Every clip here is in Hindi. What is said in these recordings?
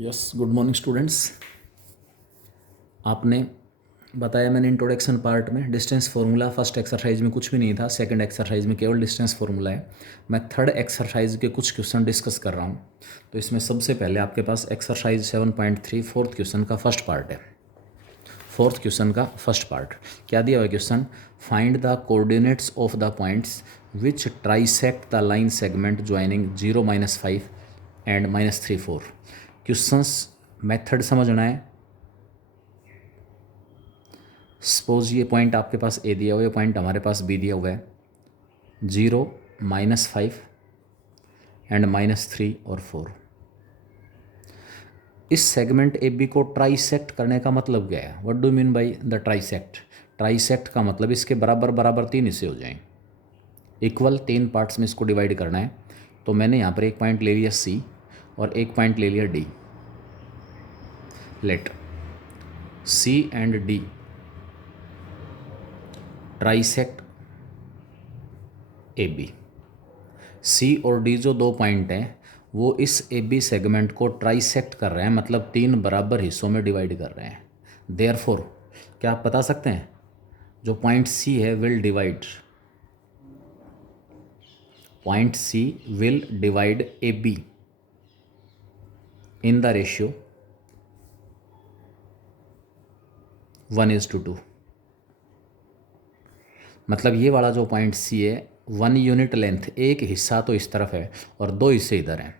Yes, good morning students. आपने बताया मैंने इंट्रोडक्शन पार्ट में डिस्टेंस फार्मूला फर्स्ट एक्सरसाइज में कुछ भी नहीं था, सेकंड एक्सरसाइज में केवल डिस्टेंस फार्मूला है। मैं थर्ड एक्सरसाइज के कुछ क्वेश्चन डिस्कस कर रहा हूँ। तो इसमें सबसे पहले आपके पास एक्सरसाइज 7.3 फोर्थ क्वेश्चन का फर्स्ट पार्ट है। फोर्थ क्वेश्चन का फर्स्ट पार्ट क्या दिया हुआ है question? Find the coordinates of the points which trisect the line segment joining 0-5 and -3-4। Questions method समझना है। सपोज ये पॉइंट आपके पास ए दिया हुआ है, ये पॉइंट हमारे पास बी दिया हुआ है, 0, -5 एंड -3 और 4। इस सेगमेंट ए बी को ट्राइसेक्ट करने का मतलब क्या है? What do mean by the trisect? Trisect का मतलब इसके बराबर बराबर 3 हिस्से हो जाएं, इक्वल 3 पार्ट्स में इसको डिवाइड करना है। तो मैंने यहाँ पर एक पॉइंट ले लिया सी और एक पॉइंट ले लिया D. Let C and D trisect A B. C और डी जो दो पॉइंट हैं वो इस ए बी सेगमेंट को ट्राइसेक्ट कर रहे हैं, मतलब 3 बराबर हिस्सों में डिवाइड कर रहे हैं। देयरफॉर क्या आप बता सकते हैं जो पॉइंट सी है will divide, point C will divide A B in the ratio 1:2। मतलब ये वाला जो पॉइंट सी है 1 यूनिट लेंथ, एक हिस्सा तो इस तरफ है और 2 हिस्से इधर हैं।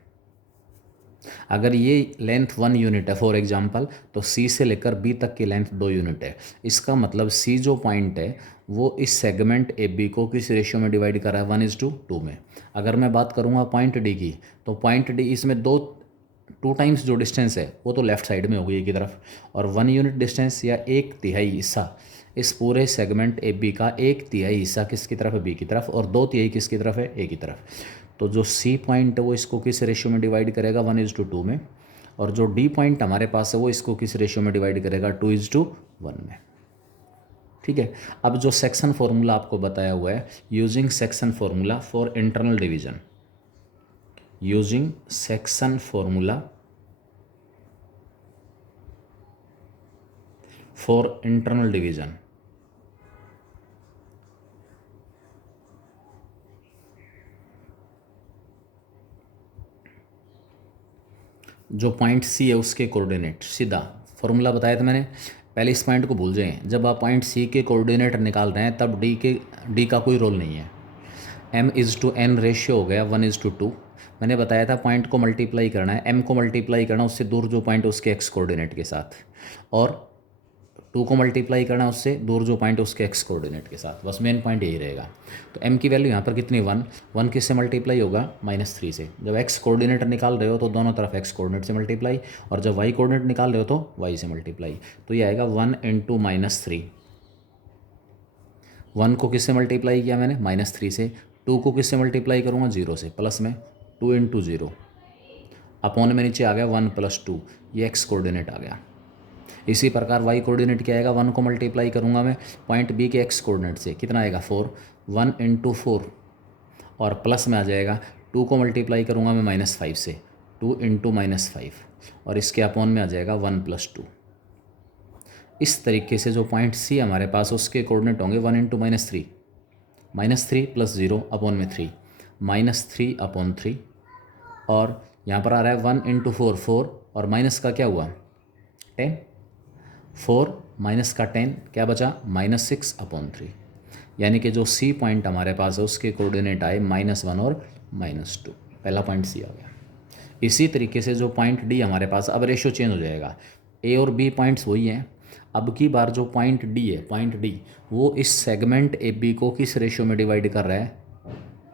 अगर ये लेंथ 1 यूनिट है फॉर एग्जांपल, तो सी से लेकर बी तक की लेंथ 2 यूनिट है। इसका मतलब सी जो पॉइंट है वो इस सेगमेंट ए बी को किस रेशियो में डिवाइड कर रहा है? 1:2 में। अगर मैं बात करूँगा पॉइंट डी की, तो पॉइंट डी इसमें 2 टाइम्स जो डिस्टेंस है वो तो लेफ्ट साइड में होगी एक की तरफ, और 1 यूनिट डिस्टेंस या 1/3 हिस्सा इस पूरे सेगमेंट ए बी का 1/3 हिस्सा किसकी तरफ है? बी की तरफ, और 2/3 किसकी तरफ है? ए की तरफ। तो जो सी पॉइंट है वो इसको किस रेशियो में डिवाइड करेगा? 1:2 में। और जो डी पॉइंट हमारे पास है वो इसको किस रेशियो में डिवाइड करेगा? 2:1 में। ठीक है। अब जो सेक्शन फॉर्मूला आपको बताया हुआ है, using section formula for internal division, using section formula for internal division, जो पॉइंट सी है उसके कोऑर्डिनेट, सीधा फॉर्मूला बताया था मैंने। पहले इस पॉइंट को भूल जाएं, जब आप पॉइंट सी के कोऑर्डिनेट निकाल रहे हैं तब डी का कोई रोल नहीं है। m/n रेशियो हो गया 1:2। मैंने बताया था पॉइंट को मल्टीप्लाई करना है, m को मल्टीप्लाई करना उससे दूर जो पॉइंट उसके x कोऑर्डिनेट के साथ, और 2 को मल्टीप्लाई करना उससे दूर जो पॉइंट उसके x कोऑर्डिनेट के साथ। बस मेन पॉइंट यही रहेगा। तो m की वैल्यू यहाँ पर कितनी? 1 किससे मल्टीप्लाई होगा? -3 से। जब x कोऑर्डिनेट निकाल रहे हो तो दोनों तरफ x कोऑर्डिनेट से मल्टीप्लाई, और जब y कोऑर्डिनेट निकाल रहे हो तो y से मल्टीप्लाई। तो ये आएगा 1 × -3। 1 को किससे मल्टीप्लाई किया मैंने? -3 से। 2 को किससे मल्टीप्लाई करूँगा? 0 से, प्लस में 2 × 0 अपॉन में नीचे आ गया 1 + 2, ये x कोऑर्डिनेट आ गया। इसी प्रकार y कोऑर्डिनेट क्या आएगा? 1 को मल्टीप्लाई करूँगा मैं पॉइंट बी के x कोऑर्डिनेट से, कितना आएगा? 4। 1 × 4 और प्लस में आ जाएगा 2 को मल्टीप्लाई करूँगा मैं -5 से, 2 × -5 और इसके अपॉन में आ जाएगा 1 + 2। इस तरीके से जो पॉइंट सी हमारे पास उसके कोऑर्डिनेट होंगे 1 × -3, -3 + 0 अपॉन में 3, -3/3, और यहाँ पर आ रहा है 1 × 4, 4, और माइनस का क्या हुआ? 10, 4 माइनस का 10 क्या बचा? -6/3। यानी कि जो सी पॉइंट हमारे पास है उसके कोऑर्डिनेट आए -1 और -2। पहला पॉइंट सी आ गया। इसी तरीके से जो पॉइंट डी हमारे पास, अब रेशियो चेंज हो जाएगा। ए और बी पॉइंट्स वही हैं। अब की बार जो पॉइंट डी है, पॉइंट डी वो इस सेगमेंट ए बी को किस रेशियो में डिवाइड कर रहा है?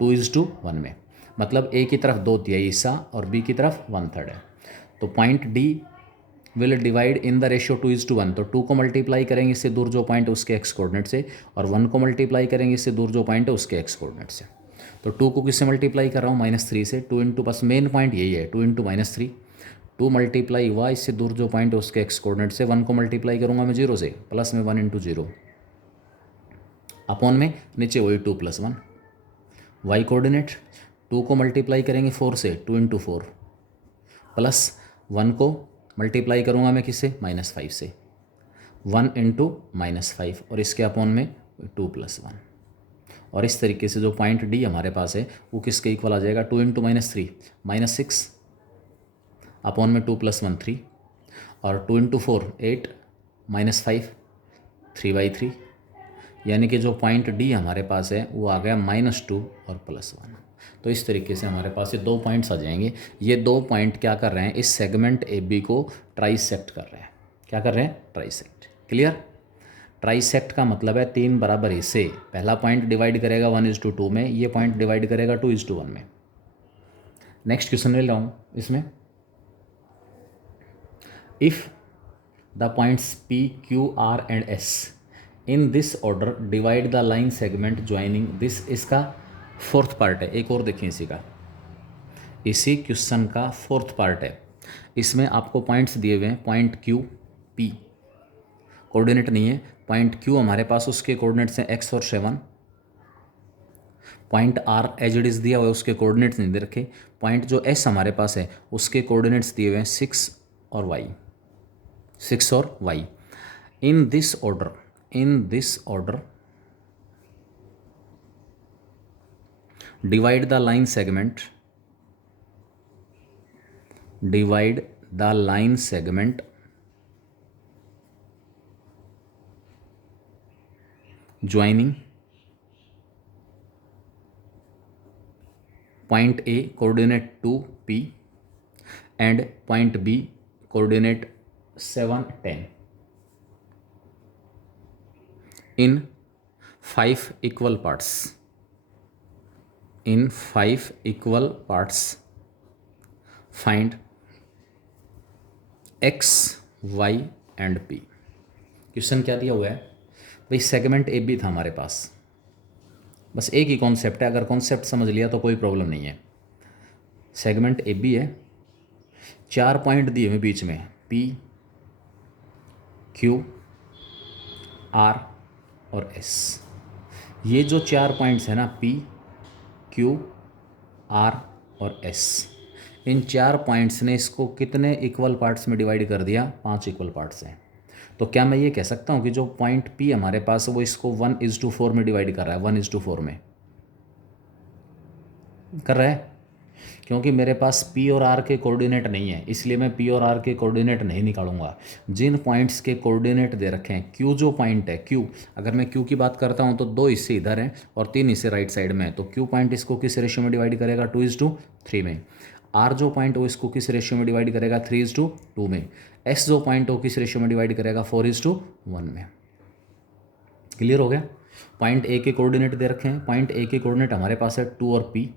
2:1 में। मतलब ए की तरफ 2/3 हिस्सा और बी की तरफ 1/3 है। तो point D will divide in the ratio 2:1। तो 2 को मल्टीप्लाई करेंगे इससे दूर जो पॉइंट है उसके x कोऑर्डिनेट से, और 1 को मल्टीप्लाई करेंगे इससे दूर जो पॉइंट है उसके x कोऑर्डिनेट से। तो 2 को किससे मल्टीप्लाई कर रहा हूँ? -3 से। 2 × बस मेन पॉइंट यही है, 2 × -3। 2 मल्टीप्लाई हुआ इससे दूर जो पॉइंट है उसके x कोऑर्डिनेट से। 1 को मल्टीप्लाई करूँगा मैं 0 से, प्लस में 1 × 0 अपॉन में नीचे वही 2 + 1। y कोऑर्डिनेट 2 को मल्टीप्लाई करेंगे 4 से, 2 × 4 प्लस 1 को मल्टीप्लाई करूँगा मैं किससे, -5 से, 1 इंटू -5 और इसके अपॉन में 2 + 1। और इस तरीके से जो पॉइंट डी हमारे पास है वो किसके इक्वल आ जाएगा, 2 इंटू -3 -6 अपॉन में 2 + 1 3 और 2 इंटू 4 8 -5 3/3, यानी कि जो पॉइंट डी हमारे पास है वो आ गया -2 और +1। तो इस तरीके से हमारे पास ये 2 पॉइंट्स आ जाएंगे। ये 2 पॉइंट क्या कर रहे हैं, इस सेगमेंट ए बी को ट्राइसेक्ट कर रहे हैं। क्या कर रहे हैं, ट्राइसेक्ट। क्लियर। ट्राइसेक्ट का मतलब है 3 बराबर हिस्से, पहला पॉइंट डिवाइड करेगा 1:2 में, ये पॉइंट डिवाइड करेगा 2:1 में। नेक्स्ट क्वेश्चन ले रहा हूँ इसमें, if the points P Q R and S in this order divide the line segment joining this, इसका 4th पार्ट है। एक और देखें इसी का, इसी क्वेश्चन का 4th पार्ट है। इसमें आपको पॉइंट्स दिए हुए हैं, पॉइंट क्यू पी, कोऑर्डिनेट नहीं है। पॉइंट क्यू हमारे पास उसके कोऑर्डिनेट्स हैं x और 7, point R as it is दिया हुआ है, उसके कोऑर्डिनेट्स नहीं दे रखे। पॉइंट जो एस हमारे पास है उसके कोऑर्डिनेट्स दिए हुए हैं 6 और y, 6 और y। In this order divide the line segment joining point A coordinate 2p and point B coordinate 7 10 in 5 equal parts, find x y and p। Question क्या दिया हुआ है भाई, सेगमेंट ए बी था हमारे पास, बस एक ही कॉन्सेप्ट है, अगर कॉन्सेप्ट समझ लिया तो कोई प्रॉब्लम नहीं है। सेगमेंट ए बी है, 4 पॉइंट दिए हुए बीच में, पी क्यू आर और एस। ये जो 4 पॉइंट्स हैं ना, पी क्यू आर और एस, इन 4 पॉइंट्स ने इसको कितने इक्वल पार्ट्स में डिवाइड कर दिया, 5 इक्वल पार्ट्स हैं। तो क्या मैं ये कह सकता हूँ कि जो पॉइंट पी हमारे पास है वो इसको 1:4 में डिवाइड कर रहा है, 1:4 में कर रहा है, क्योंकि मेरे पास पी और आर के कोऑर्डिनेट नहीं है, इसलिए मैं पी और आर के कोऑर्डिनेट नहीं निकालूंगा। जिन पॉइंट्स के कोऑर्डिनेट दे रखे हैं, क्यू जो पॉइंट है, क्यू, अगर मैं क्यू की बात करता हूँ तो 2 हिस्से इधर हैं और 3 हिस्से राइट साइड में, तो क्यू पॉइंट इसको किस रेशियो में डिवाइड करेगा, 2:3 में। आर जो पॉइंट वो इसको किस रेशियो में डिवाइड करेगा, 3:2 में। एस जो पॉइंट वो किस रेशियो में डिवाइड करेगा, 4:1 में। क्लियर हो गया। पॉइंट ए के कोऑर्डिनेट दे रखे हैं, पॉइंट ए के कोऑर्डिनेट हमारे पास है 2 और पी,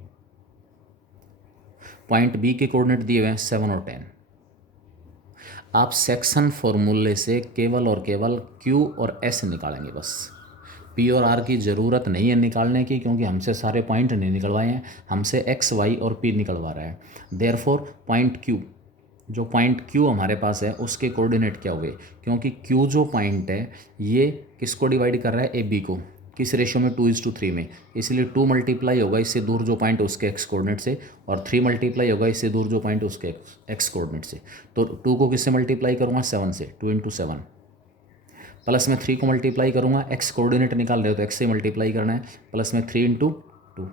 पॉइंट बी के कोऑर्डिनेट दिए हुए हैं 7 और 10। आप सेक्शन फॉर्मूले से केवल और केवल क्यू और एस निकालेंगे, बस पी और आर की ज़रूरत नहीं है निकालने की, क्योंकि हमसे सारे पॉइंट नहीं निकलवाए हैं, हमसे एक्स वाई और पी निकलवा रहा है। देयरफॉर पॉइंट क्यू, जो पॉइंट क्यू हमारे पास है उसके कोऑर्डिनेट क्या हुए, क्योंकि क्यू जो पॉइंट है ये किसको डिवाइड कर रहा है, ए बी को, किस रेशियो में, 2:3 में, इसलिए 2 मल्टीप्लाई होगा इससे दूर जो पॉइंट उसके एक्स कोऑर्डिनेट से, और 3 मल्टीप्लाई होगा इससे दूर जो पॉइंट उसके एक्स कोऑर्डिनेट से। तो 2 को किससे मल्टीप्लाई करूँगा, 7 से, 2 × 7, प्लस में 3 को मल्टीप्लाई करूँगा, एक्स कोऑर्डिनेट निकाल रहे हो तो एक्स से मल्टीप्लाई करना है, प्लस में 3 × 2,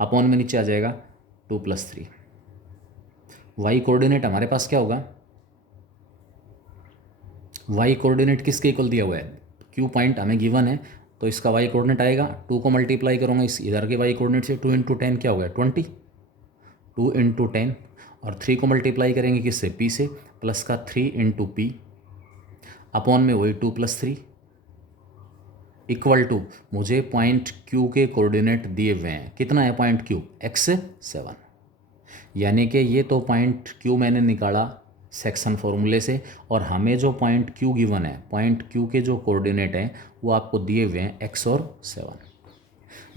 अपॉन में नीचे आ जाएगा 2 + 3। वाई कोऑर्डिनेट हमारे पास क्या होगा, वाई कोऑर्डिनेट किसके इक्वल दिया हुआ है, क्यू पॉइंट हमें गिवन है, तो इसका वाई कोऑर्डिनेट आएगा, 2 को मल्टीप्लाई करूँगा इस इधर के वाई कोऑर्डिनेट से, 2 × 10 क्या हो गया, 20, 2 × 10, और 3 को मल्टीप्लाई करेंगे किससे, पी से, प्लस का 3 × पी, अपॉन में वही 2 + 3, इक्वल टू, मुझे पॉइंट क्यू के कोऑर्डिनेट दिए हुए हैं, कितना है पॉइंट क्यू, x 7, यानी कि ये तो पॉइंट क्यू मैंने निकाला सेक्शन फॉर्मूले से, और हमें जो पॉइंट क्यू गिवन है, पॉइंट क्यू के जो कोऑर्डिनेट हैं वो आपको दिए हुए हैं x और 7,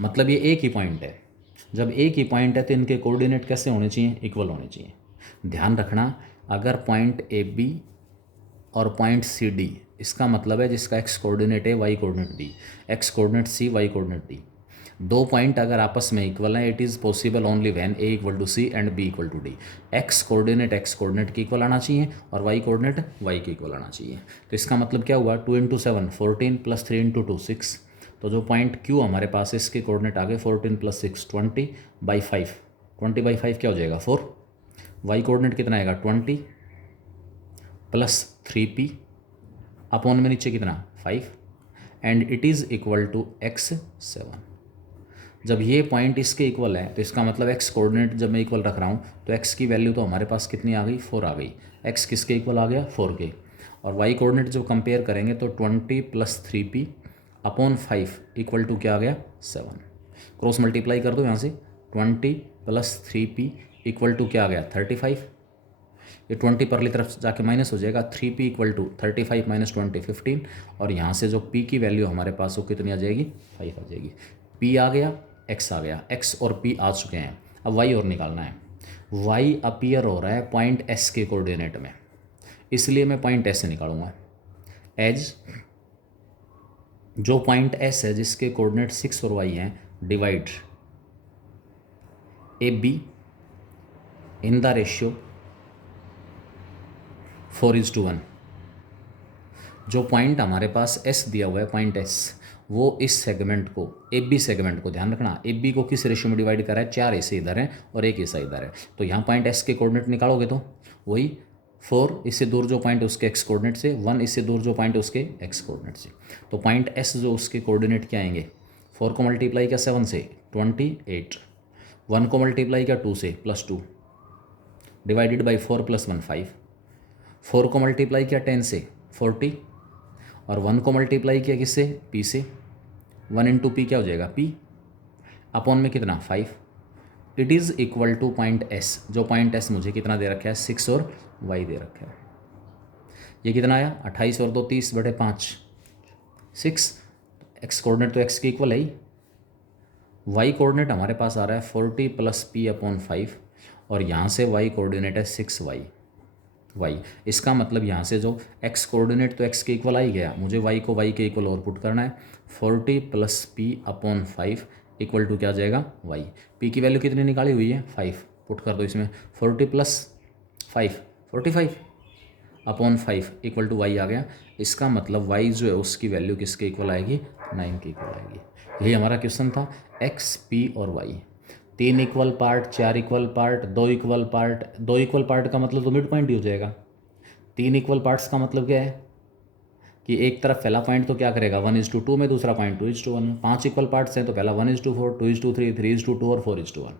मतलब ये एक ही पॉइंट है। जब एक ही पॉइंट है तो इनके कोऑर्डिनेट कैसे होने चाहिए, इक्वल होने चाहिए। ध्यान रखना, अगर पॉइंट ए बी और पॉइंट सी डी, इसका मतलब है जिसका एक्स कोऑर्डिनेट है Y coordinate D, x coordinate C y coordinate D, दो पॉइंट अगर आपस में इक्वल हैं, it is possible only when A equal to C and B equal to D. X coordinate के इक्वल आना चाहिए और वाई कोऑर्डिनेट वाई के इक्वल आना चाहिए। तो इसका मतलब क्या हुआ, 2 इंटू 7 14 प्लस 3 इंटू 2 6। तो जो पॉइंट क्यू हमारे पास है इसके कोऑर्डिनेट आ गए 14 प्लस 6 20/5। 20/5 क्या हो जाएगा 4। वाई कोऑर्डिनेट कितना आएगा 20 प्लस 3p अपॉन में नीचे कितना 5 and it is equal to x 7। जब ये पॉइंट इसके इक्वल है तो इसका मतलब x कोऑर्डिनेट जब मैं इक्वल रख रहा हूँ तो x की वैल्यू तो हमारे पास कितनी आ गई 4 आ गई। x किसके इक्वल आ गया 4 के। और y कोऑर्डिनेट जब कंपेयर करेंगे तो 20 plus 3p upon 5 equal to क्या आ गया 7। क्रॉस मल्टीप्लाई कर दो यहाँ से 20 प्लस 3p इक्वल टू क्या आ गया 35। ये 20 परली तरफ जाके माइनस हो जाएगा 3p इक्वल टू 35 माइनस 20 15। और यहाँ से जो p की वैल्यू हमारे पास वो कितनी आ जाएगी 5 आ जाएगी। p आ गया x आ गया, x और p आ चुके हैं। अब y और निकालना है। y अपीयर हो रहा है पॉइंट s के कोऑर्डिनेट में, इसलिए मैं पॉइंट s से निकालूंगा। एज जो पॉइंट s है जिसके कोऑर्डिनेट 6 और y हैं, divide A B in the ratio 4:1। जो पॉइंट हमारे पास S दिया हुआ है पॉइंट S, वो इस सेगमेंट को ए बी सेगमेंट को ध्यान रखना, ए बी को किस रेशियो में डिवाइड करा है 4 ऐसे इधर है और एक ऐसा इधर है। तो यहाँ पॉइंट S के कोऑर्डिनेट निकालोगे तो वही 4 इससे दूर जो पॉइंट उसके x कोऑर्डिनेट से, 1 इससे दूर जो पॉइंट उसके x कोऑर्डिनेट से। तो पॉइंट S जो उसके कोऑर्डिनेट क्या आएंगे 4 को मल्टीप्लाई किया 7 से 28, 1 को मल्टीप्लाई किया 2 से +2 डिवाइडेड बाई 4 + 1 5, 4 को मल्टीप्लाई किया 10 से 40 और 1 को मल्टीप्लाई किया किससे p से, 1 इंटू पी क्या हो जाएगा p अपॉन में कितना 5। It is equal two point S। जो पॉइंट S मुझे कितना दे रखा है 6 और y दे रखा है। ये कितना आया 28 और 2 30/5 6। x कोऑर्डिनेट तो x के इक्वल है ही। y कोऑर्डिनेट हमारे पास आ रहा है 40 प्लस p अपॉन 5 और यहाँ से y कोऑर्डिनेट है 6y। इसका मतलब यहाँ से जो x कोऑर्डिनेट तो x के इक्वल आ ही गया, मुझे y को y के इक्वल और पुट करना है। 40 plus p upon 5 equal to क्या आ जाएगा y। p की वैल्यू कितनी निकाली हुई है 5, पुट कर दो इसमें 40 plus 5 45 upon 5 equal to y आ गया। इसका मतलब y जो है उसकी वैल्यू किसके इक्वल आएगी 9 के इक्वल आएगी। यही हमारा क्वेश्चन था। x p और y 3 equal part, 4 equal part, 2 equal part. 2 equal part का मतलब तो मिड पॉइंट ही हो जाएगा। 3 इक्वल पार्ट्स का मतलब क्या है कि एक तरफ पहला पॉइंट तो क्या करेगा 1:2 में, दूसरा पॉइंट 2:1। 5 इक्वल पार्ट्स हैं तो पहला 1:4, 2:3, 3:2 और 4:1।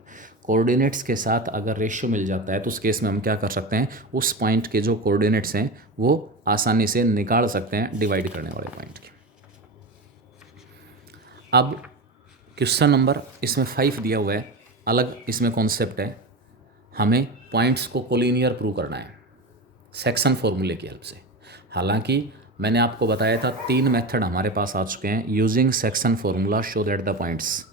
कोऑर्डिनेट्स के साथ अगर रेशियो मिल जाता है तो उस केस में हम क्या कर सकते हैं, उस पॉइंट के जो कोऑर्डिनेट्स हैं वो आसानी से निकाल सकते हैं डिवाइड करने वाले पॉइंट के। अब क्वेश्चन नंबर इसमें 5 दिया हुआ है, अलग इसमें कॉन्सेप्ट है। हमें पॉइंट्स को कोलिनियर प्रूव करना है सेक्शन फॉर्मूले की हेल्प से। हालांकि मैंने आपको बताया था 3 मेथड हमारे पास आ चुके हैं using section formula show that the points.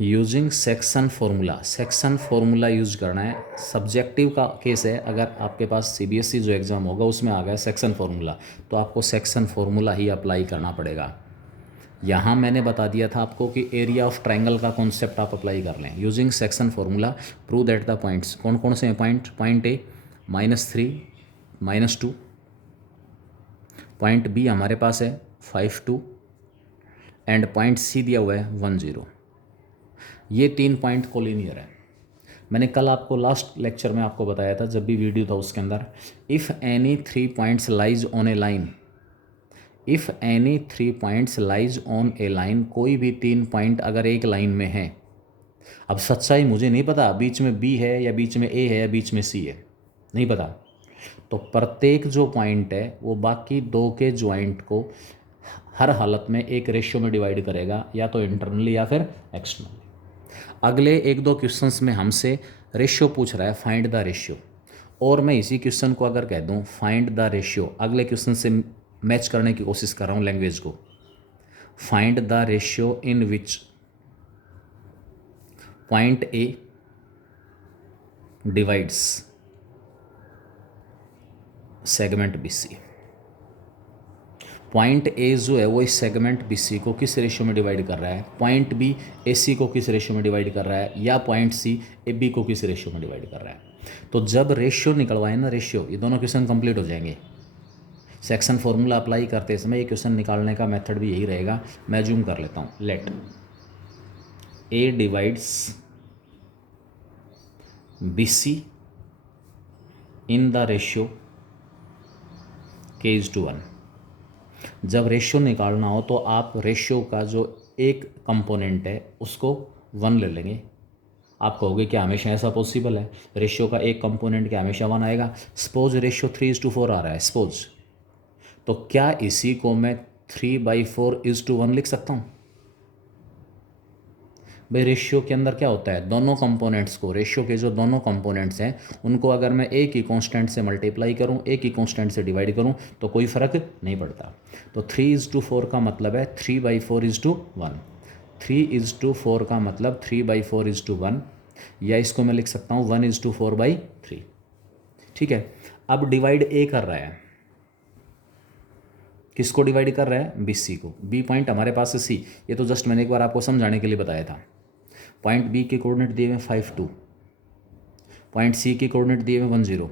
Using section formula use करना है। सब्जेक्टिव का केस है, अगर आपके पास CBSE जो एग्ज़ाम होगा उसमें आ गया सेक्शन फॉर्मूला तो आपको सेक्शन फॉर्मूला ही अप्लाई करना पड़ेगा। यहाँ मैंने बता दिया था आपको कि एरिया ऑफ ट्राइंगल का कॉन्सेप्ट आप अप्लाई कर लें using section formula prove that the points. कौन कौन से हैं point, point A -3 -2, point B हमारे पास है 5 2 एंड पॉइंट सी दिया हुआ है 1 0। ये 3 पॉइंट कोलिनियर है। मैंने कल आपको लास्ट लेक्चर में आपको बताया था जब भी वीडियो था उसके अंदर, if any 3 points lies on A line, if any 3 points lies on A line, कोई भी 3 पॉइंट अगर एक लाइन में है। अब सच्चाई मुझे नहीं पता बीच में B है या बीच में A है या बीच में C है, नहीं पता। तो प्रत्येक जो पॉइंट है वो बाकी 2 के ज्वाइंट को हर हालत में एक रेशियो में डिवाइड करेगा, या तो इंटरनली या फिर एक्सटर्नली। अगले 1-2 क्वेश्चंस में हमसे रेशियो पूछ रहा है, फाइंड द रेशियो। और मैं इसी क्वेश्चन को अगर कह दूं फाइंड द रेशियो, अगले क्वेश्चन से मैच करने की कोशिश कर रहा हूं लैंग्वेज को। Find the ratio in which point A divides segment BC। Point A जो है वो इस सेगमेंट बी सी को किस रेशियो में डिवाइड कर रहा है, पॉइंट बी ए सी को किस रेशियो में डिवाइड कर रहा है, या पॉइंट सी ए बी को किस रेशियो में डिवाइड कर रहा है। तो जब रेशियो निकलवाए ना, रेशियो, ये दोनों क्वेश्चन कंप्लीट हो जाएंगे। सेक्शन फॉर्मूला अप्लाई करते समय ये क्वेश्चन निकालने का मेथड भी यही रहेगा। मैं जूम कर लेता हूँ। Let A divides B C in the ratio k is to 1। जब रेशियो निकालना हो तो आप रेशियो का जो एक कंपोनेंट है उसको 1 ले लेंगे। आप कहोगे क्या हमेशा ऐसा पॉसिबल है, रेशियो का एक कंपोनेंट क्या हमेशा 1 आएगा? सपोज रेशियो 3:4 आ रहा है सपोज, तो क्या इसी को मैं 3/4:1 लिख सकता हूँ? भाई रेशियो के अंदर क्या होता है, दोनों कंपोनेंट्स को, रेशियो के जो दोनों कंपोनेंट्स हैं उनको अगर मैं एक ही कांस्टेंट से मल्टीप्लाई करूं, एक ही कांस्टेंट से डिवाइड करूं तो कोई फ़र्क नहीं पड़ता। तो 3:4 का मतलब है 3/4:1। 3:4 का मतलब 3/4:1, या इसको मैं लिख सकता हूँ 1:4/3। ठीक है। अब डिवाइड ए कर रहा है, किसको डिवाइड कर रहा है? बी सी को। बी पॉइंट हमारे पास है सी, ये तो जस्ट मैंने एक बार आपको समझाने के लिए बताया था। पॉइंट बी के कोऑर्डिनेट दिए हुए 5 2, पॉइंट सी के कोऑर्डिनेट दिए हुए 1 0।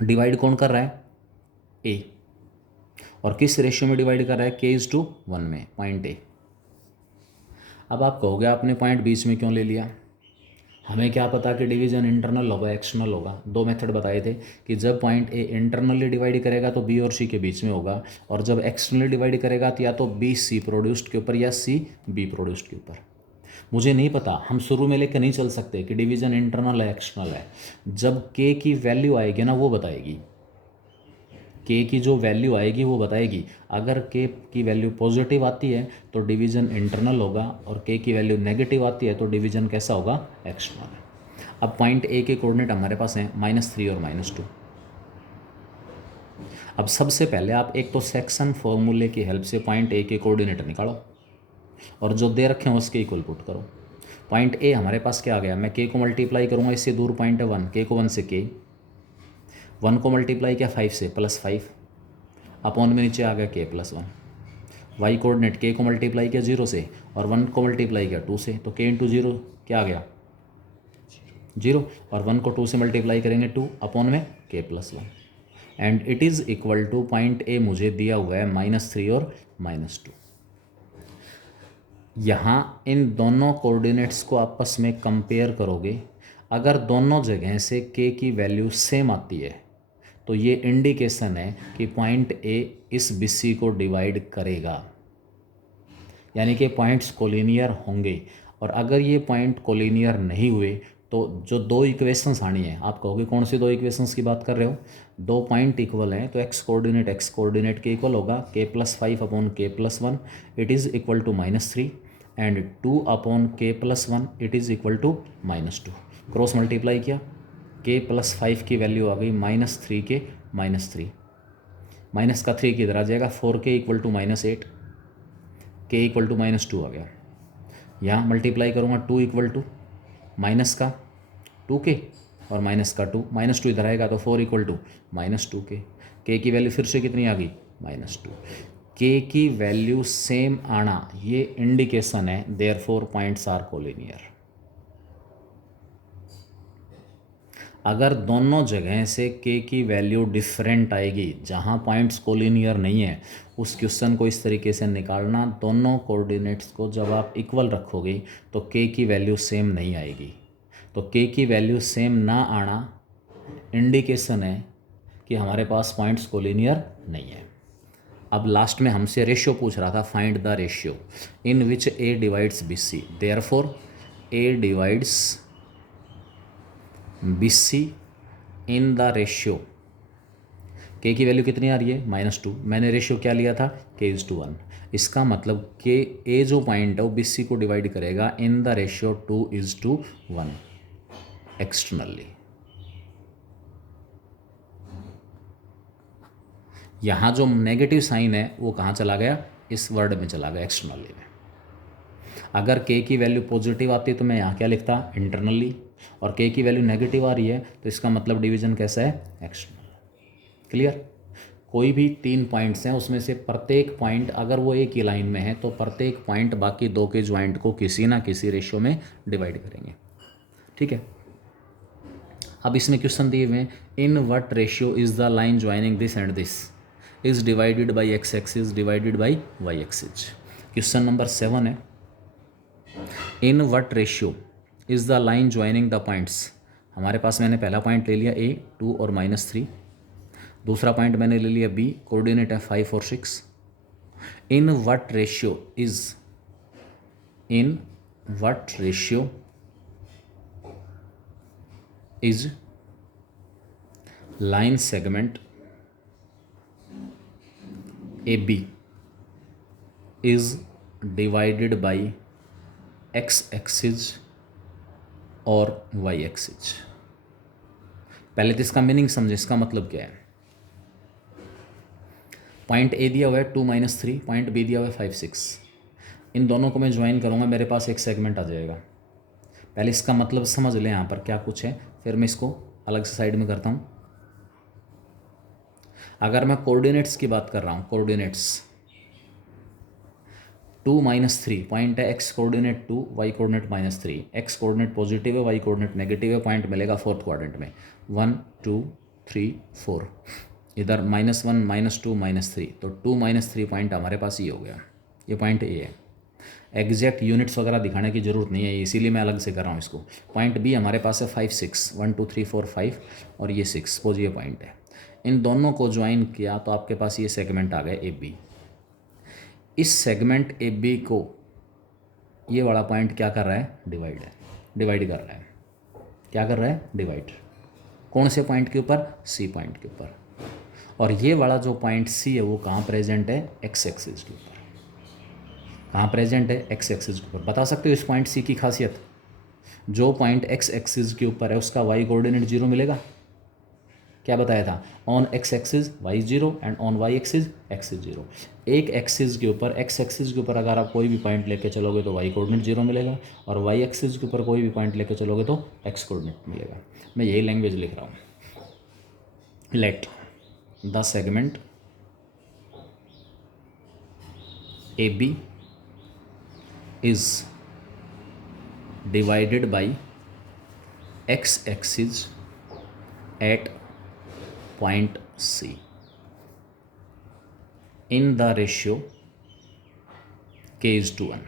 डिवाइड कौन कर रहा है? ए। और किस रेशियो में डिवाइड कर रहा है? k:1 में, पॉइंट ए। अब आप कहोगे आपने पॉइंट बीच में क्यों ले लिया? हमें क्या पता कि डिवीजन इंटरनल होगा एक्सटर्नल होगा। दो मेथड बताए थे कि जब पॉइंट ए इंटरनली डिवाइड करेगा तो बी और सी के बीच में होगा, और जब एक्सटर्नली डिवाइड करेगा तो या तो बी सी प्रोड्यूस्ड के ऊपर या सी बी प्रोड्यूस्ड के ऊपर। मुझे नहीं पता, हम शुरू में लेकर नहीं चल सकते कि डिवीजन इंटरनल है एक्सटर्नल है। जब के की वैल्यू आएगी ना वो बताएगी, के की जो वैल्यू आएगी वो बताएगी। अगर के की वैल्यू पॉजिटिव आती है तो डिवीज़न इंटरनल होगा, और के की वैल्यू नेगेटिव आती है तो डिवीज़न कैसा होगा? एक्सटर्नल। अब पॉइंट ए के कोऑर्डिनेट हमारे पास हैं -3 और -2। अब सबसे पहले आप एक तो सेक्शन फॉर्मूले की हेल्प से पॉइंट ए के कोऑर्डिनेट निकालो, और जो दे रखे हैं उसके इक्वल पुट करो। पॉइंट ए हमारे पास क्या आ गया? मैं के को मल्टीप्लाई करूँगा, इससे दूर पॉइंट है 1, के को 1 से के, 1 को मल्टीप्लाई किया 5 से +5, अपॉन में नीचे आ गया k+1। वाई कोऑर्डिनेट के को मल्टीप्लाई किया 0 से, और 1 को मल्टीप्लाई किया 2 से, तो k×0 क्या आ गया? 0। और 1 को 2 से मल्टीप्लाई करेंगे 2, अपॉन में k+1, and it is equal two point A मुझे दिया हुआ है -3 और -2। यहाँ इन दोनों कोऑर्डिनेट्स को आपस में कंपेयर करोगे, अगर दोनों जगह से k की वैल्यू सेम आती है तो ये इंडिकेशन है कि पॉइंट ए इस बी सी को डिवाइड करेगा, यानी कि पॉइंट्स कोलिनियर होंगे। और अगर ये पॉइंट कोलिनियर नहीं हुए तो जो दो इक्वेशंस आनी है, आप कहोगे कौन सी दो इक्वेशंस की बात कर रहे हो? दो पॉइंट इक्वल हैं तो एक्स कोऑर्डिनेट के इक्वल होगा, k+5 upon k+1 it is equal to -3, and 2 upon k+1 it is equal to -2। Cross multiply किया, k+5 की वैल्यू आ गई -3 के -3, माइनस का 3 किधर आ जाएगा? 4k equal to -8, k equal to -2 आ गया। यहाँ मल्टीप्लाई करूँगा 2 इक्वल टू माइनस का 2k और माइनस का 2, -2 इधर आएगा तो 4 इक्वल टू -2k। k की वैल्यू फिर से कितनी आ गई? -2। k की वैल्यू सेम आना ये इंडिकेशन है देयरफॉर पॉइंट्स आर कोलिनियर। अगर दोनों जगह से k की वैल्यू डिफरेंट आएगी, जहाँ पॉइंट्स कोलिनियर नहीं है, उस क्वेश्चन को इस तरीके से निकालना, दोनों कोऑर्डिनेट्स को जब आप इक्वल रखोगे तो k की वैल्यू सेम नहीं आएगी। तो k की वैल्यू सेम ना आना इंडिकेशन है कि हमारे पास पॉइंट्स कोलिनियर नहीं है। अब लास्ट में हमसे रेशियो पूछ रहा था, find the ratio in which a divides B C, therefore a divides B C in the ratio. K की वैल्यू कितनी आ रही है? -2। मैंने रेशियो क्या लिया था? k:1। इसका मतलब के ए जो पॉइंट है वो बी सी को डिवाइड करेगा इन द रेशियो 2:1 एक्सटर्नली। यहाँ जो नेगेटिव साइन है वो कहाँ चला गया? इस वर्ड में चला गया, एक्सटर्नली में। अगर k की वैल्यू पॉजिटिव आती है तो मैं यहाँ क्या लिखता? इंटरनली। और k की वैल्यू नेगेटिव आ रही है तो इसका मतलब डिवीजन कैसा है? एक्सटर्नल। क्लियर? कोई भी 3 पॉइंट्स हैं उसमें से प्रत्येक पॉइंट अगर वो एक ही लाइन में है तो प्रत्येक पॉइंट बाकी 2 के ज्वाइंट को किसी ना किसी रेशियो में डिवाइड करेंगे। ठीक है, अब इसमें क्वेश्चन दिए हुए हैं, in what ratio is the line joining this and this is divided by X axis divided by Y axis. Question number 7 है, in what ratio is the line joining the points. हमारे पास मैंने पहला पॉइंट ले लिया ए 2 और -3, दूसरा पॉइंट मैंने ले लिया बी, कोऑर्डिनेट है 5 और 6। In what ratio is line segment A B is divided by X axis और वाई एक्सिस। पहले तो इसका मीनिंग समझे, इसका मतलब क्या है। पॉइंट ए दिया हुआ है 2 -3, पॉइंट बी दिया हुआ है 5 6। इन दोनों को मैं ज्वाइन करूँगा, मेरे पास एक सेगमेंट आ जाएगा। पहले इसका मतलब समझ लें यहाँ पर क्या कुछ है, फिर मैं इसको अलग से साइड में करता हूँ। अगर मैं कोऑर्डिनेट्स की बात कर रहा हूँ, कोऑर्डिनेट्स 2 -3 पॉइंट है, X coordinate 2, Y coordinate -3, X coordinate positive है, वाई कोऑर्डिनेट नेगेटिव है, पॉइंट मिलेगा 4th क्वाड्रेंट में 1 2 3 4, इधर -1 -2 -3, तो 2 -3 पॉइंट हमारे पास ये हो गया, ये पॉइंट ए है। एग्जैक्ट यूनिट्स वगैरह दिखाने की ज़रूरत नहीं है, इसीलिए मैं अलग से कर रहा हूँ इसको। पॉइंट बी हमारे पास है 5 6, 1 2 3 4 5 और ये 6, सपोज ये पॉइंट है। इन दोनों को ज्वाइन किया तो आपके पास ये सेगमेंट आ गया ए बी। इस सेगमेंट ए बी को ये वाला पॉइंट क्या कर रहा है, डिवाइड कर रहा है। क्या कर रहा है, डिवाइड। कौन से पॉइंट के ऊपर, सी पॉइंट के ऊपर। और ये वाला जो पॉइंट सी है वो कहाँ प्रेजेंट है, एक्स एक्सिस के ऊपर। कहाँ प्रेजेंट है, एक्स एक्सिस के ऊपर। बता सकते हो इस पॉइंट सी की खासियत, जो पॉइंट एक्स एक्सिस के ऊपर है उसका वाई कोऑर्डिनेट 0 मिलेगा। क्या बताया था, on X axis Y 0 and on Y axis X is 0। एक एक्सिस के ऊपर, एक्स एक्सिस के ऊपर अगर आप कोई भी पॉइंट लेके चलोगे तो वाई कोऑर्डिनेट 0 मिलेगा, और वाई एक्सिस के ऊपर कोई भी पॉइंट लेके चलोगे तो एक्स कोऑर्डिनेट मिलेगा। मैं यही लैंग्वेज लिख रहा हूँ। Let the segment A B is divided by x axis at point C in the ratio k is to 1।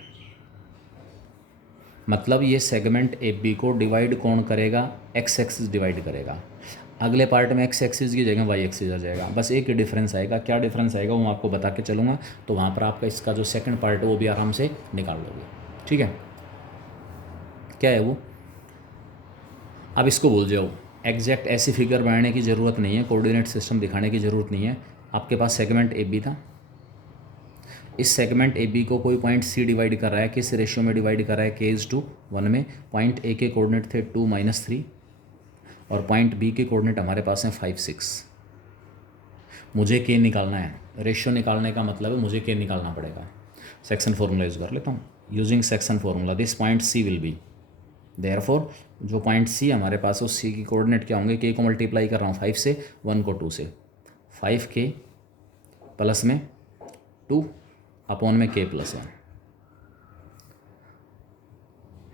मतलब ये सेगमेंट ए बी को डिवाइड कौन करेगा, एक्स एक्सिस डिवाइड करेगा। अगले पार्ट में एक्स एक्सिस की जगह वाई एक्सिस आ जाएगा। बस एक डिफरेंस आएगा, क्या डिफरेंस आएगा वो मैं आपको बता के चलूँगा, तो वहाँ पर आपका इसका जो सेकंड पार्ट है वो भी आराम से निकाल लोगे। ठीक है, क्या है वो, अब इसको भूल जाओ। एग्जैक्ट ऐसी फिगर बनाने की ज़रूरत नहीं है, कोऑर्डिनेट सिस्टम दिखाने की ज़रूरत नहीं है। आपके पास सेगमेंट ए बी था, इस सेगमेंट ए बी को कोई पॉइंट सी डिवाइड कर रहा है, किस रेशियो में डिवाइड कर रहा है, के इज टू 1 में। पॉइंट ए के कोऑर्डिनेट थे 2 -3 और पॉइंट बी के कोऑर्डिनेट हमारे पास हैं 5 6। मुझे के निकालना है, रेशियो निकालने का मतलब है मुझे के निकालना पड़ेगा। सेक्शन फॉर्मूला यूज़ कर लेता हूँ। Using section formula this point C will be, therefore जो पॉइंट सी हमारे पास है उस सी की कोऑर्डिनेट क्या होंगे, के को मल्टीप्लाई कर रहा हूँ 5 से, 1 को 2 से, 5k प्लस में 2 अपॉन में k प्लस 1।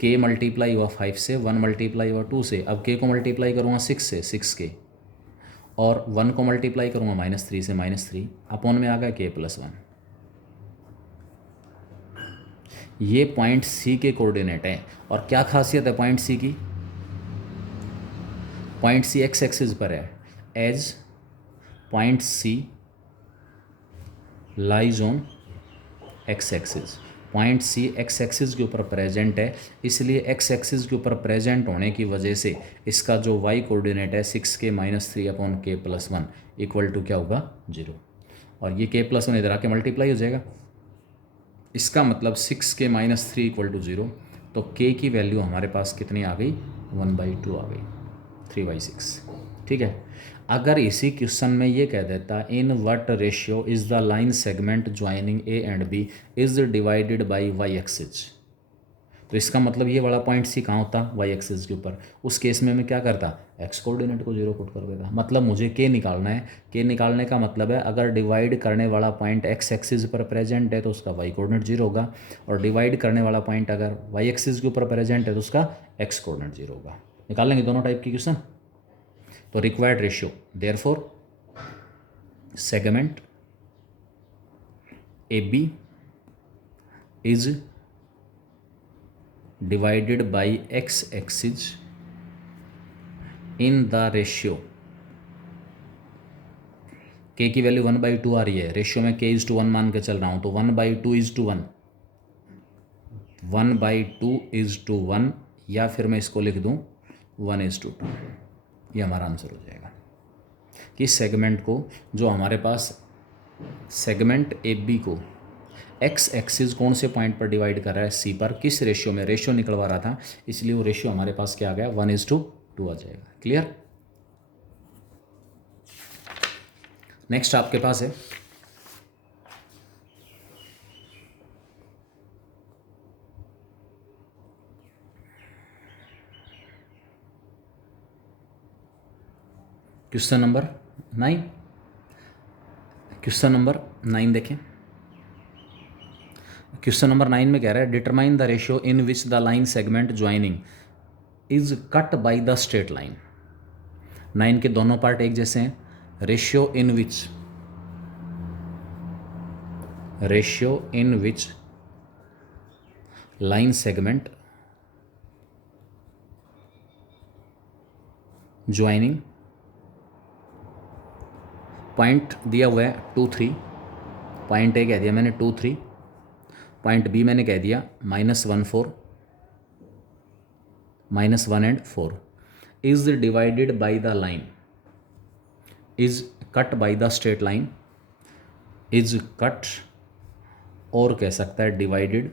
k मल्टीप्लाई हुआ 5 से, 1 मल्टीप्लाई हुआ 2 से। अब k को मल्टीप्लाई करूँगा 6 से, 6k, और 1 को मल्टीप्लाई करूँगा -3 से, -3 अपॉन में आ गया k प्लस 1। ये पॉइंट सी के कोऑर्डिनेट है। और क्या खासियत है पॉइंट सी की, पॉइंट सी एक्स एक्सिस पर है, as point C lies on X axis. Point C X axis के ऊपर प्रेजेंट है, इसलिए एक्स एक्सिस के ऊपर प्रेजेंट होने की वजह से इसका जो वाई कोऑर्डिनेट है 6k -3 upon k plus 1 equal to क्या होगा, 0। और ये k प्लस 1 इधर आके मल्टीप्लाई हो जाएगा। इसका मतलब 6k -3 इक्वल टू 0, तो k की वैल्यू हमारे पास कितनी आ गई, 1/2 आ गई, 3/6। ठीक है, अगर इसी क्वेश्चन में ये कह देता in what ratio is the line segment joining A and B is divided by Y axis, तो इसका मतलब ये वाला पॉइंट सी कहाँ होता, वाई एक्सिस के ऊपर। उस केस में मैं क्या करता, एक्स कोऑर्डिनेट को 0 पुट कर देता। मतलब मुझे के निकालना है। के निकालने का मतलब है अगर डिवाइड करने वाला पॉइंट एक्स एक्सिस पर प्रेजेंट है तो उसका वाई कोऑर्डिनेट 0 होगा, और डिवाइड करने वाला पॉइंट अगर वाई एक्सिस के ऊपर प्रेजेंट है तो उसका एक्स कोऑर्डिनेट 0 होगा। निकाल लेंगे दोनों टाइप की क्वेश्चन। तो required ratio, therefore segment A B is divided by x axis in the ratio, k की वैल्यू 1/2 आ रही है, रेशियो में k इज टू 1 मान के चल रहा हूँ, तो 1/2 इज टू 1, 1/2 इज टू 1, या फिर मैं इसको लिख दूँ 1:2। ये हमारा आंसर हो जाएगा कि सेगमेंट को, जो हमारे पास सेगमेंट ए बी को एक्स एक्सिस कौन से पॉइंट पर डिवाइड कर रहा है, सी पर, किस रेशियो में, रेशियो निकलवा रहा था, इसलिए वो रेशियो हमारे पास क्या आ गया, 1:2 आ जाएगा। क्लियर। नेक्स्ट आपके पास है क्वेश्चन नंबर 9। क्वेश्चन नंबर 9 देखें। क्वेश्चन नंबर 9 में कह रहा है determine the ratio in which the line segment joining is cut by the straight line. 9 के दोनों पार्ट एक जैसे हैं। Ratio in which line segment joining, point दिया हुआ है 2 3, पॉइंट ए कह दिया मैंने 2 3, पॉइंट बी मैंने कह दिया -1 4, -1 and 4, is divided by the line, is cut by the straight line, is cut, और कह सकता है divided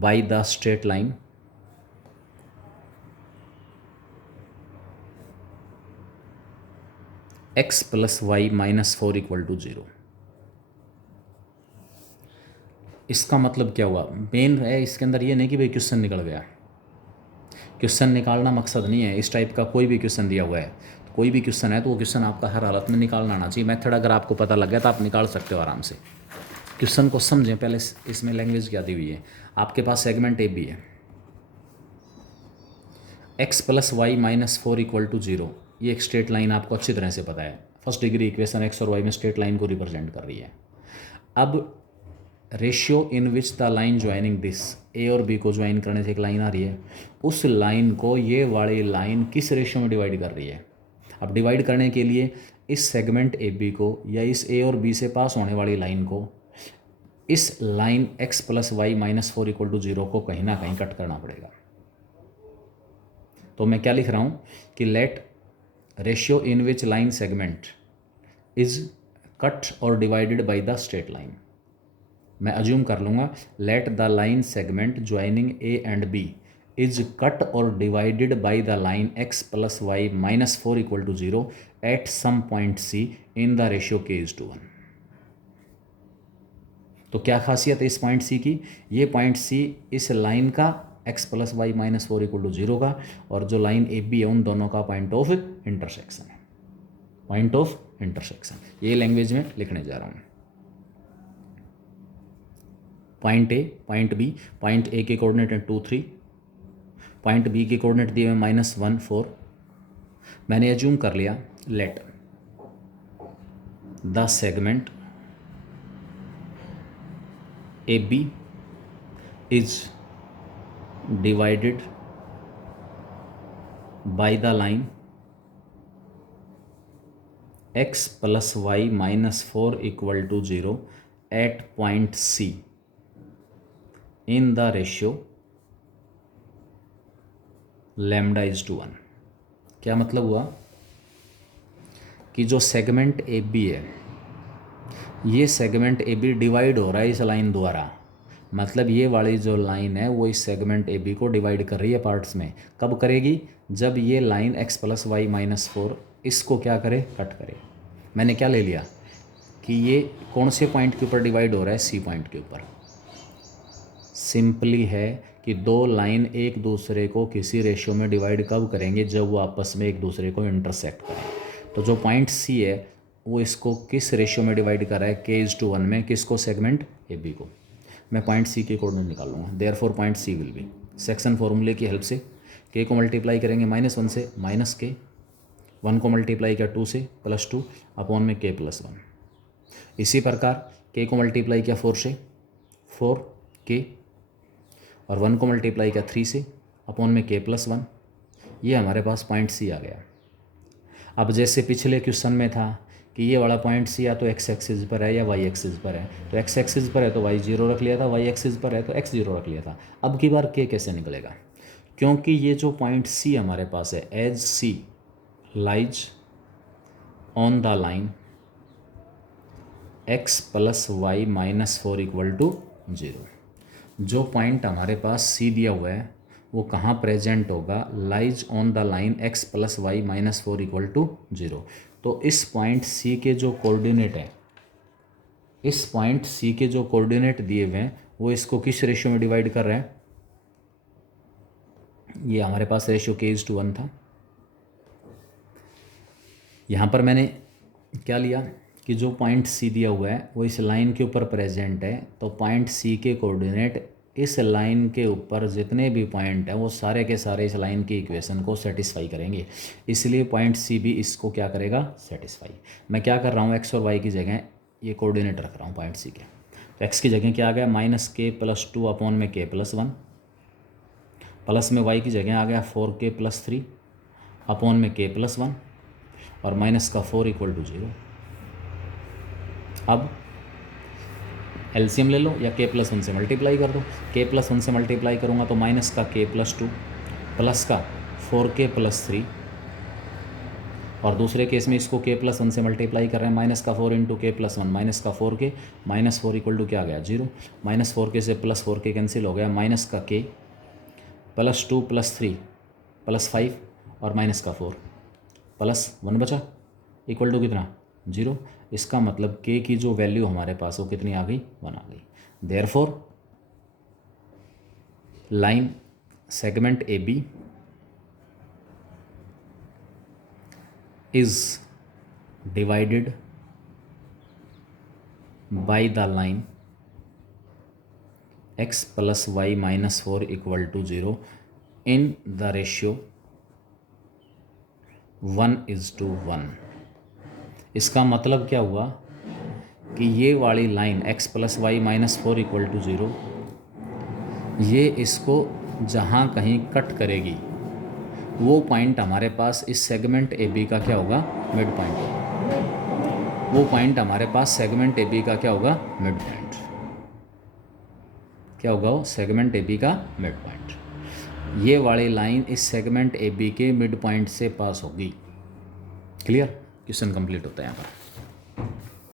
by the straight line, x + y - 4 = 0। इसका मतलब क्या हुआ, मेन है इसके अंदर ये नहीं कि भाई क्वेश्चन निकल गया। क्वेश्चन निकालना मकसद नहीं है। इस टाइप का कोई भी क्वेश्चन दिया हुआ है, तो कोई भी क्वेश्चन है तो वो क्वेश्चन आपका हर हालत में निकालना आना चाहिए। मेथड अगर आपको पता लग गया तो आप निकाल सकते हो आराम से। क्वेश्चन को समझें पहले, इसमें लैंग्वेज क्या दी हुई है। आपके पास सेगमेंट ए बी है, x + y - 4 = 0। ये एक स्ट्रेट लाइन आपको अच्छी तरह से पता है। फर्स्ट डिग्री इक्वेशन x और y में स्ट्रेट लाइन को रिप्रेजेंट कर रही है। अब ratio in which the line joining this, A और बी को ज्वाइन करने से एक लाइन आ रही है, उस लाइन को ये वाली लाइन किस रेशियो में डिवाइड कर रही है। अब डिवाइड करने के लिए इस सेगमेंट ए बी को या इस ए और बी से पास होने वाली लाइन को इस लाइन x + y - 4 = 0 को कहीं ना कहीं कट करना पड़ेगा। तो मैं क्या लिख रहा हूँ कि let ratio in which line segment is cut और divided by the straight line. मैं अज्यूम कर लूँगा let the line segment joining A and B is cut और divided by the line x + y - 4 = 0 at some point c in the ratio k = 1। तो क्या खासियत है इस पॉइंट c की, ये पॉइंट c इस लाइन का x + y - 4 = 0 का, और जो लाइन ए बी है उन दोनों का पॉइंट ऑफ इंटरसेक्शन है। पॉइंट ऑफ इंटरसेक्शन ये लैंग्वेज में लिखने जा रहा हूँ। Point A, point B, point A के कोऑर्डिनेट हैं 2 3, पॉइंट बी के कोऑर्डिनेट दिए हुए -1 4। मैंने एज्यूम कर लिया let the segment A B is divided by the line x + y - 4 = 0 at point c in the ratio λ/1। क्या मतलब हुआ कि जो सेगमेंट ए बी है, ये सेगमेंट ए बी डिवाइड हो रहा है इस लाइन द्वारा। मतलब ये वाली जो लाइन है वो इस सेगमेंट ए बी को डिवाइड कर रही है पार्ट्स में। कब करेगी, जब ये लाइन x + y - 4 इसको क्या करे, कट करे। मैंने क्या ले लिया कि ये कौन से पॉइंट के ऊपर डिवाइड हो रहा है, सी पॉइंट के ऊपर। सिंपली है कि दो लाइन एक दूसरे को किसी रेशियो में डिवाइड कब करेंगे, जब वो आपस में एक दूसरे को इंटरसेक्ट करें। तो जो पॉइंट सी है वो इसको किस रेशियो में डिवाइड कर रहा है, k:1 में, किसको, सेगमेंट ए बी को। मैं पॉइंट सी के कोऑर्डिनेट निकालूंगा। Therefore point C will be, section फॉर्मूले की हेल्प से के को मल्टीप्लाई करेंगे -1 से -k, 1 को मल्टीप्लाई किया 2 से +2 अपॉन में k+1। इसी प्रकार k को मल्टीप्लाई किया 4 से 4k, और 1 को मल्टीप्लाई किया 3 से अपॉन में k+1। ये हमारे पास पॉइंट सी आ गया। अब जैसे पिछले क्वेश्चन में था कि ये वाला पॉइंट सी या तो x एक्सिस पर है या y एक्सिस पर है, तो x एक्सिस पर है तो y 0 रख लिया था, y एक्सिस पर है तो x 0 रख लिया था। अब की बार k कैसे निकलेगा, क्योंकि ये जो पॉइंट सी हमारे पास है, as C lies on the line x + y - 4 = 0। जो पॉइंट हमारे पास सी दिया हुआ है वो कहाँ प्रेजेंट होगा, lies on the line x + y - 4 = 0। तो इस पॉइंट सी के जो कोऑर्डिनेट हैं, इस पॉइंट सी के जो कोऑर्डिनेट दिए हुए हैं वो इसको किस रेशियो में डिवाइड कर रहे हैं, ये हमारे पास रेशियो k:1 था। यहाँ पर मैंने क्या लिया कि जो पॉइंट सी दिया हुआ है वो इस लाइन के ऊपर प्रेजेंट है, तो पॉइंट सी के कोऑर्डिनेट इस लाइन के ऊपर जितने भी पॉइंट हैं वो सारे के सारे इस लाइन की इक्वेशन को सेटिस्फाई करेंगे। इसलिए पॉइंट सी भी इसको क्या करेगा, सेटिस्फाई। मैं क्या कर रहा हूँ, एक्स और वाई की जगह ये कोऑर्डिनेट रख रहा हूँ पॉइंट सी के। तो एक्स की जगह क्या आ गया, -k+2 अपॉन में k+1, प्लस में वाई की जगह आ गया 4k+3 अपॉन में k+1, और माइनस का 4 = 0। अब एलसीएम ले लो या k+1 से मल्टीप्लाई कर दो। k+1 से मल्टीप्लाई करूँगा तो माइनस का k+2 प्लस का 4k+3, और दूसरे केस में इसको k+1 से मल्टीप्लाई कर रहे हैं, माइनस का 4 × k+1 माइनस का 4k, -4 = क्या आ गया, 0। -4k से +4k कैंसिल हो गया, माइनस का k +2 +3 +5 और माइनस का 4 +1 बचा, इक्वल टू कितना, 0। इसका मतलब k की जो वैल्यू हमारे पास वो कितनी आ गई, 1 आ गई। Therefore line segment A B is divided by the line x + y - 4 = 0 in the ratio 1:1। इसका मतलब क्या हुआ कि ये वाली लाइन x + y - 4 = 0, ये इसको जहाँ कहीं कट करेगी वो पॉइंट हमारे पास इस सेगमेंट ए बी का क्या होगा, मिड पॉइंट। वो पॉइंट हमारे पास सेगमेंट ए बी का क्या होगा, मिड पॉइंट। क्या होगा वो, सेगमेंट ए बी का मिड पॉइंट। ये वाली लाइन इस सेगमेंट ए बी के मिड पॉइंट से पास होगी। क्लियर, क्वेश्चन कंप्लीट होता है यहाँ पर।